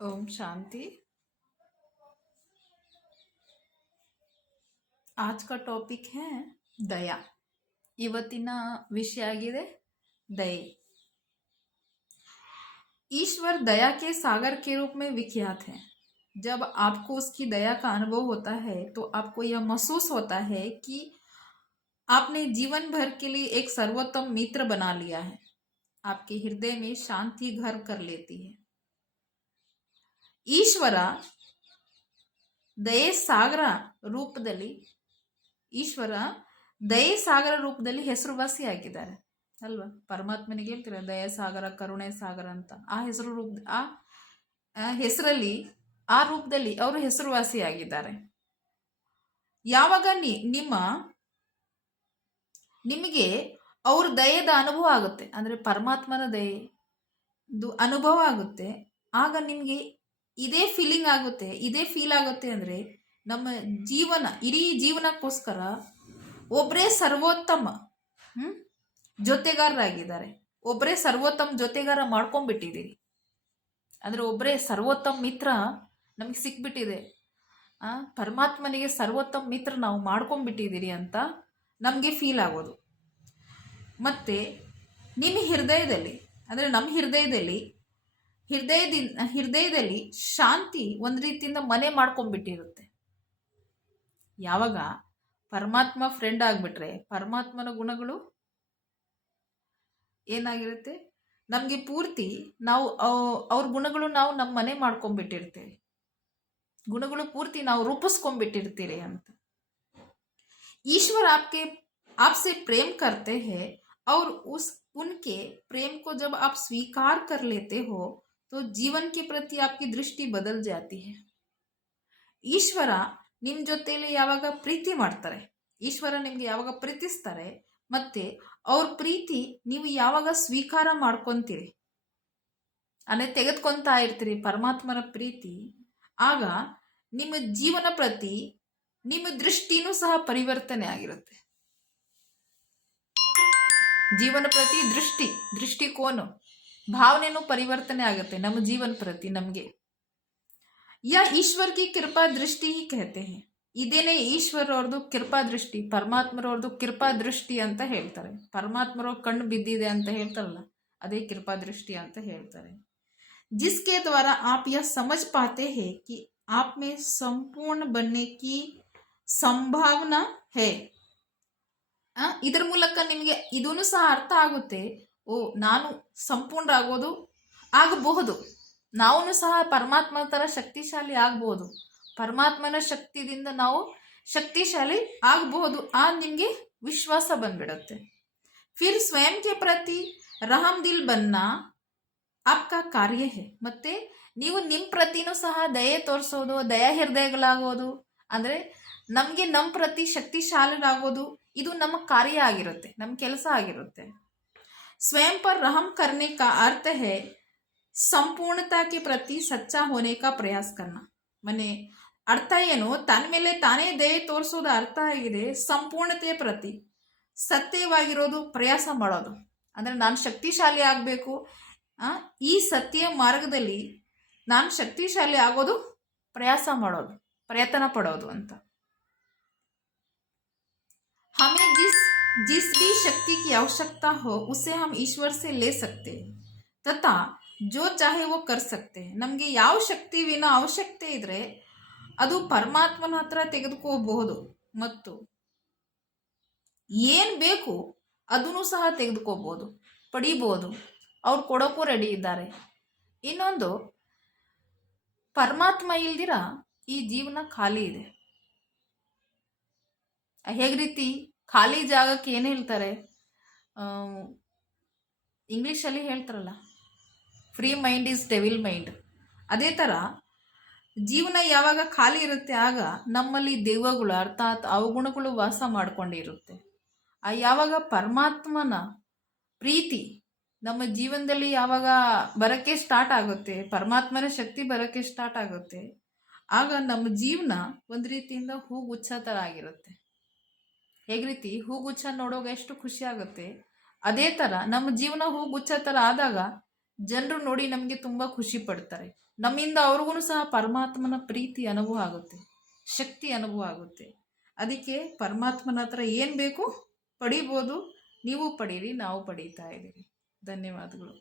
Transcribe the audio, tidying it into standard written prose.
ओम शांति। आज का टॉपिक है दया। ಇವತ್ತಿನ विषय आಗಿದೆ दया। ईश्वर दया के सागर के रूप में विख्यात है। जब आपको उसकी दया का अनुभव होता है तो आपको यह महसूस होता है कि आपने जीवन भर के लिए एक सर्वोत्तम मित्र बना लिया है। आपके हृदय में शांति घर कर लेती है। ಈಶ್ವರ ದಯೆ ಸಾಗರ ರೂಪದಲ್ಲಿ ಈಶ್ವರ ದಯೆ ಸಾಗರ ರೂಪದಲ್ಲಿ ಹೆಸರುವಾಸಿಯಾಗಿದ್ದಾರೆ ಅಲ್ವಾ. ಪರಮಾತ್ಮನಿಗೆ ಹೇಳ್ತೀರ ದಯೆ ಸಾಗರ, ಕರುಣೆ ಸಾಗರ ಅಂತ. ಆ ಹೆಸರು ರೂಪ ಆ ಹೆಸರಲ್ಲಿ, ಆ ರೂಪದಲ್ಲಿ ಅವರು ಹೆಸರುವಾಸಿಯಾಗಿದ್ದಾರೆ. ಯಾವಾಗ ನಿಮಗೆ ಅವ್ರ ದಯೆದ ಅನುಭವ ಆಗುತ್ತೆ, ಅಂದ್ರೆ ಪರಮಾತ್ಮನ ದಯೆದು ಅನುಭವ ಆಗುತ್ತೆ, ಆಗ ನಿಮಗೆ ಇದೇ ಫೀಲಿಂಗ್ ಆಗುತ್ತೆ, ಇದೇ ಫೀಲ್ ಆಗುತ್ತೆ. ಅಂದ್ರೆ ನಮ್ಮ ಜೀವನ, ಇಡೀ ಜೀವನಕ್ಕೋಸ್ಕರ ಒಬ್ಬರೇ ಸರ್ವೋತ್ತಮ ಜೊತೆಗಾರರಾಗಿದ್ದಾರೆ. ಒಬ್ಬರೇ ಸರ್ವೋತ್ತಮ ಜೊತೆಗಾರ ಮಾಡ್ಕೊಂಡ್ಬಿಟ್ಟಿದ್ದೀರಿ. ಅಂದ್ರೆ ಒಬ್ಬರೇ ಸರ್ವೋತ್ತಮ ಮಿತ್ರ ನಮಗೆ ಸಿಕ್ಬಿಟ್ಟಿದೆ. ಪರಮಾತ್ಮನಿಗೆ ಸರ್ವೋತ್ತಮ ಮಿತ್ರ ನಾವು ಮಾಡ್ಕೊಂಡ್ಬಿಟ್ಟಿದ್ದೀರಿ ಅಂತ ನಮಗೆ ಫೀಲ್ ಆಗೋದು. ಮತ್ತೆ ನಿಮ್ಮ ಹೃದಯದಲ್ಲಿ, ಅಂದ್ರೆ ನಮ್ಮ ಹೃದಯದಲ್ಲಿ ಶಾಂತಿ ಒಂದು ರೀತಿಯಿಂದ ಮನೆ ಮಾಡ್ಕೊಂಡ್ಬಿಟ್ಟಿರುತ್ತೆ. ಯಾವಾಗ ಪರಮಾತ್ಮ ಫ್ರೆಂಡ್ ಆಗ್ಬಿಟ್ರೆ ಪರಮಾತ್ಮನ ಗುಣಗಳು ಏನಾಗಿರುತ್ತೆ, ನಮಗೆ ಪೂರ್ತಿ ನಾವು ಅವ್ರ ಗುಣಗಳು ನಾವು ನಮ್ಮ ಮನೆ ಮಾಡ್ಕೊಂಡ್ಬಿಟ್ಟಿರ್ತೇವೆ. ಗುಣಗಳು ಪೂರ್ತಿ ನಾವು ರೂಪಿಸ್ಕೊಂಡ್ಬಿಟ್ಟಿರ್ತೀರಿ ಅಂತ. ईश्वर आपसे प्रेम करते हैं और उनके प्रेम को जब आप स्वीकार कर लेते हो तो जीवन के प्रति आपकी दृष्टि बदल जाती है. ಈಶ್ವರ ನಿಮ್ಮ ಜೊತೆಲಿ ಯಾವಾಗ ಪ್ರೀತಿ ಮಾಡ್ತಾರೆ, ಈಶ್ವರ ನಿಮ್ಗೆ ಯಾವಾಗ ಪ್ರೀತಿಸ್ತಾರೆ, ಮತ್ತೆ ಅವ್ರ ಪ್ರೀತಿ ನೀವು ಯಾವಾಗ ಸ್ವೀಕಾರ ಮಾಡ್ಕೊಂತೀರಿ, ಅಂದ್ರೆ ತೆಗೆದುಕೊಂತಾ ಇರ್ತೀರಿ ಪರಮಾತ್ಮನ ಪ್ರೀತಿ, ಆಗ ನಿಮ್ಮ ಜೀವನ ಪ್ರತಿ ನಿಮ್ಮ ದೃಷ್ಟಿನೂ ಸಹ ಪರಿವರ್ತನೆ ಆಗಿರುತ್ತೆ. ಜೀವನ ಪ್ರತಿ ದೃಷ್ಟಿಕೋನ, ಭಾವನೆನೂ ಪರಿವರ್ತನೆ ಆಗುತ್ತೆ ನಮ್ಮ ಜೀವನ ಪ್ರತಿ ನಮಗೆ. ಯಾ ಈಶ್ವರ್ ಕಿ ಕೃಪಾ ದೃಷ್ಟಿ ಹಿ कहते हैं. ಇದೇನೆ ಈಶ್ವರ್ ಅವ್ರದ್ದು ಕೃಪಾ ದೃಷ್ಟಿ, ಪರಮಾತ್ಮರವ್ರದ್ದು ಕೃಪಾ ದೃಷ್ಟಿ ಅಂತ ಹೇಳ್ತಾರೆ. ಪರಮಾತ್ಮರವ್ರ ಕಣ್ಣು ಬಿದ್ದಿದೆ ಅಂತ ಹೇಳ್ತಾರಲ್ಲ, ಅದೇ ಕೃಪಾ ದೃಷ್ಟಿ ಅಂತ ಹೇಳ್ತಾರೆ. जिसके द्वारा आप यह समझ पाते हैं कि आप में संपूर्ण बनने की ಸಂಭಾವನಾ ಹೇ. ಇದ್ರ ಮೂಲಕ ನಿಮಗೆ ಇದೂ ಸಹ ಅರ್ಥ ಆಗುತ್ತೆ, ಓ ನಾನು ಸಂಪೂರ್ಣ ಆಗಬಹುದು, ನಾವು ಸಹ ಪರಮಾತ್ಮ ತರ ಶಕ್ತಿಶಾಲಿ ಆಗ್ಬಹುದು, ಪರಮಾತ್ಮನ ಶಕ್ತಿದಿಂದ ನಾವು ಶಕ್ತಿಶಾಲಿ ಆಗಬಹುದು. ನಿಮಗೆ ವಿಶ್ವಾಸ ಬಂದ್ಬಿಡುತ್ತೆ. ಫಿರ್ ಸ್ವಯಂ ಕೆ ಪ್ರತಿ ರಹಮ್ ದಿಲ್ ಬನ್ನ ಆಪ್ಕಾ ಕಾರ್ಯ ಹೇ. ಮತ್ತೆ ನೀವು ನಿಮ್ಮ ಪ್ರತಿನೂ ಸಹ ದಯೆ ತೋರಿಸೋದು, ದಯಾ ಹೃದಯಗಳಾಗೋದು, ಅಂದ್ರೆ ನಮಗೆ ನಮ್ಮ ಪ್ರತಿ ಶಕ್ತಿಶಾಲಿಯಾಗೋದು, ಇದು ನಮ್ಮ ಕಾರ್ಯ ಆಗಿರುತ್ತೆ, ನಮ್ಮ ಕೆಲಸ ಆಗಿರುತ್ತೆ. ಸ್ವಯಂ ಪರ್ रहम करने का अर्थ है ಸಂಪೂರ್ಣತಾ ಕೆ ಪ್ರತಿ ಸಚ್ಚಾ ಹೋನೆ ಕಾ ಪ್ರಯಾಸ ಕರ್ನ. ಮನೆ ಅರ್ಥ ಏನು, ತನ್ನ ಮೇಲೆ ತಾನೇ ದಯೆ ತೋರಿಸೋದು ಅರ್ಥ ಆಗಿದೆ ಸಂಪೂರ್ಣತೆಯ ಪ್ರತಿ ಸತ್ಯವಾಗಿರೋದು ಪ್ರಯಾಸ ಮಾಡೋದು. ಅಂದ್ರೆ ನಾನು ಶಕ್ತಿಶಾಲಿ ಆಗಬೇಕು, ಈ ಸತ್ಯ ಮಾರ್ಗದಲ್ಲಿ ನಾನು ಶಕ್ತಿಶಾಲಿ ಆಗೋದು ಪ್ರಯಾಸ ಮಾಡೋದು, ಪ್ರಯತ್ನ ಪಡೋದು ಅಂತ. हमें जिस भी शक्ति की आवश्यकता हो उसे हम ईश्वर से ले सकते हैं तथा जो चाहे वो कर सकते हैं. ನಮಗೆ ಯಾವ ಶಕ್ತಿವಿನ ಅವಶ್ಯಕತೆ ಇದ್ರೆ ಅದು ಪರಮಾತ್ಮನ ಹತ್ರ ತೆಗೆದುಕೋಬಹುದು, ಮತ್ತು ಏನ್ ಬೇಕು ಅದನ್ನು ಸಹ ತೆಗೆದುಕೋಬಹುದು, ಪಡಿಬಹುದು. ಅವ್ರು ಕೊಡೋಕ್ಕೂ ರೆಡಿ ಇದ್ದಾರೆ. ಇನ್ನೊಂದು, ಪರಮಾತ್ಮ ಇಲ್ದಿರ ಈ ಜೀವನ ಖಾಲಿ ಇದೆ. ಹೇಗೆ ರೀತಿ ಖಾಲಿ ಜಾಗಕ್ಕೆ ಏನು ಹೇಳ್ತಾರೆ, ಇಂಗ್ಲೀಷಲ್ಲಿ ಹೇಳ್ತಾರಲ್ಲ, free mind is devil mind. ಅದೇ ಥರ ಜೀವನ ಯಾವಾಗ ಖಾಲಿ ಇರುತ್ತೆ ಆಗ ನಮ್ಮಲ್ಲಿ ದೆವ್ವಗಳು, ಅರ್ಥಾತ್ ಅವಗುಣಗಳು ವಾಸ ಮಾಡ್ಕೊಂಡಿರುತ್ತೆ. ಯಾವಾಗ ಪರಮಾತ್ಮನ ಪ್ರೀತಿ ನಮ್ಮ ಜೀವನದಲ್ಲಿ ಯಾವಾಗ ಬರೋಕ್ಕೆ ಸ್ಟಾರ್ಟ್ ಆಗುತ್ತೆ, ಪರಮಾತ್ಮನ ಶಕ್ತಿ ಬರೋಕ್ಕೆ ಸ್ಟಾರ್ಟ್ ಆಗುತ್ತೆ, ಆಗ ನಮ್ಮ ಜೀವನ ಒಂದು ರೀತಿಯಿಂದ ಹೂಗುಚ್ಛ ಥರ ಆಗಿರುತ್ತೆ. ಹೇಗೆ ರೀತಿ ಹೂಗುಚ್ಛ ನೋಡೋಕೆ ಎಷ್ಟು ಖುಷಿ ಆಗುತ್ತೆ, ಅದೇ ಥರ ನಮ್ಮ ಜೀವನ ಹೂಗುಚ್ಛ ಥರ ಆದಾಗ ಜನರು ನೋಡಿ ನಮಗೆ ತುಂಬ ಖುಷಿ ಪಡ್ತಾರೆ. ನಮ್ಮಿಂದ ಅವ್ರಿಗೂ ಸಹ ಪರಮಾತ್ಮನ ಪ್ರೀತಿ ಅನುಭವ ಆಗುತ್ತೆ, ಶಕ್ತಿ ಅನುಭವ ಆಗುತ್ತೆ. ಅದಕ್ಕೆ ಪರಮಾತ್ಮನ ಹತ್ರ ಏನು ಬೇಕು ಪಡಿಬೋದು. ನೀವು ಪಡೀರಿ, ನಾವು ಪಡೀತಾ ಇದ್ದೀರಿ. ಧನ್ಯವಾದಗಳು.